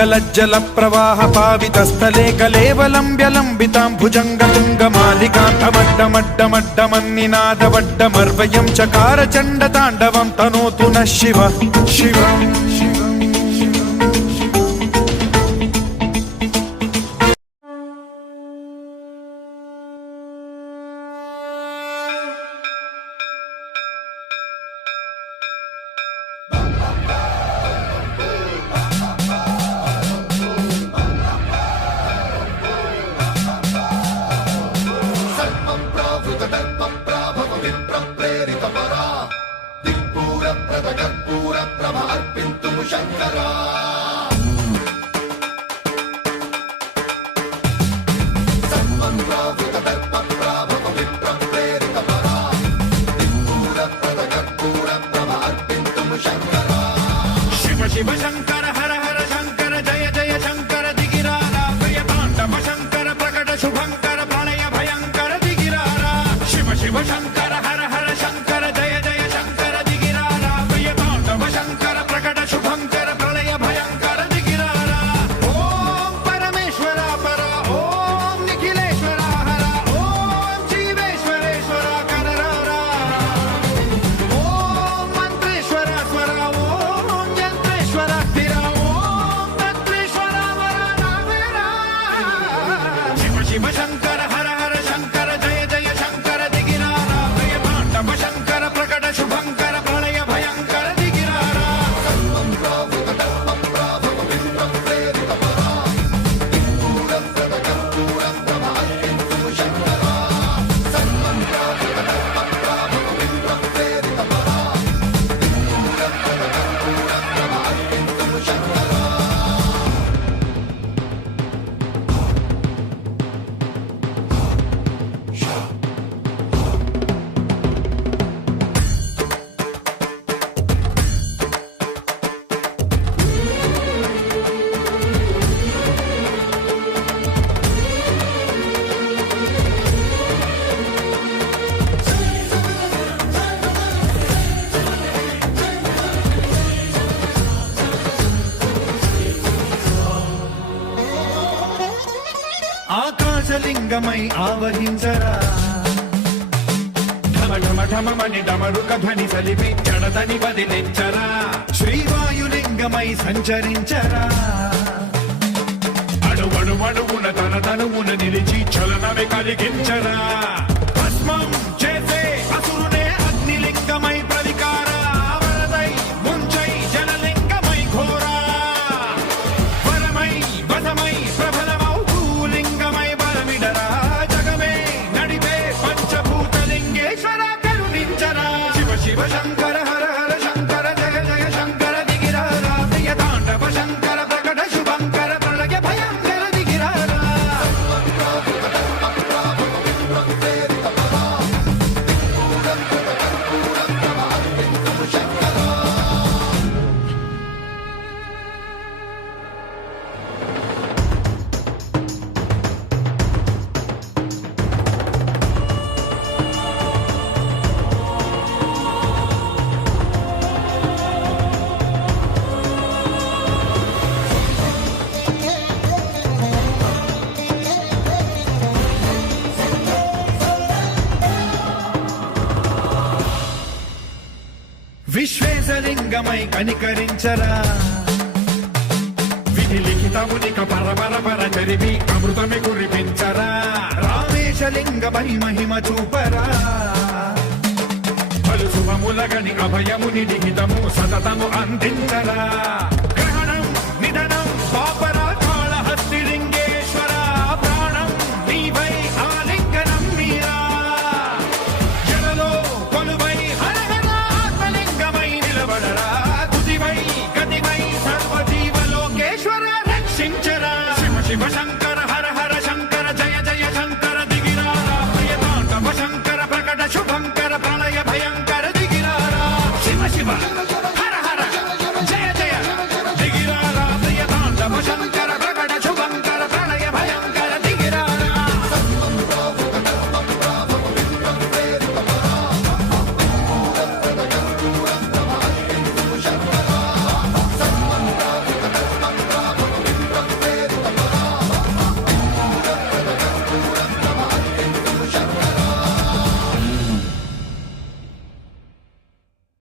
గలజ్జల ప్రవాహ పావితస్థలే కలేవలంబ్యలంబితాం భుజంగతుంగమాలికాంతమడ్డమడ్డమడ్డమన్నినాదవడ్డమర్వయం చకార చండ తాండవం తనోతు నః శివ శివం. శివ శంకర హర హర శంకర జయ జయ శంకర దిగిరారా ప్రియతాండవ శంకర ప్రకట శుభంకర ప్రళయ భయంకర దిగిరారా శివ శివ శంకర హర హర శంకర జయ జయ శంకర దిగిరారా ప్రియతాండవ శంకర ప్రకట శుభంకర ప్రళయ భయంకర దిగిరారా. ఓం పరమేశ్వర పర ఓం నిఖిలేశ్వర హర ఓం జీవేశ్వరేశ్వర కనరారా ఓం మంత్రేశ్వర స్వర ఓం యంత్రేశ్వర స్థిర ఓం తత్రేశ్వర వర నావేరా. శివ శివ శంకర హర హర శంకర జయ జయ శంకర దిగిరారా ప్రియతాండవ శంకర ప్రకట శుభంకర ప్రళయ భయంకర దిగిరారా. ఆకాశలింగమై ఆవహించరా ఢమ ఢమ ఢమమని డమరుక ధ్వని సలిపి జడదని వదిలించరా శ్రీవాయులింగమై సంచరించరా అడువడువడువున తన తనువున నిలిచి చలనమే కలిగించరా భస్మం చేసే అసురునే అగ్నిలింగమై ప్రవికార వరదై ముంచై జలలింగమై ఘోరా వరమై వదమై ప్రబలమౌ భూలింగమై బలమిడరా జగమే నడిపే పంచభూతలింగేశ్వర కరుణించరా. శివ శివ శంకర హర హర శంకర జయ జయ శంకర దిగిరారా ప్రియతాండవ శంకర ప్రకట శుభంకర ప్రళయ భయంకర దిగిరారా. విశ్వేశలింగమై కనికరించరా విధి లిఖితమునిక పరపర పర చరివి అమృతమి కురిపించరా రామేశలింగమై మహిమ చూపరా పలు శుభములగని అభయముని లిఖితము సతతము అందించరా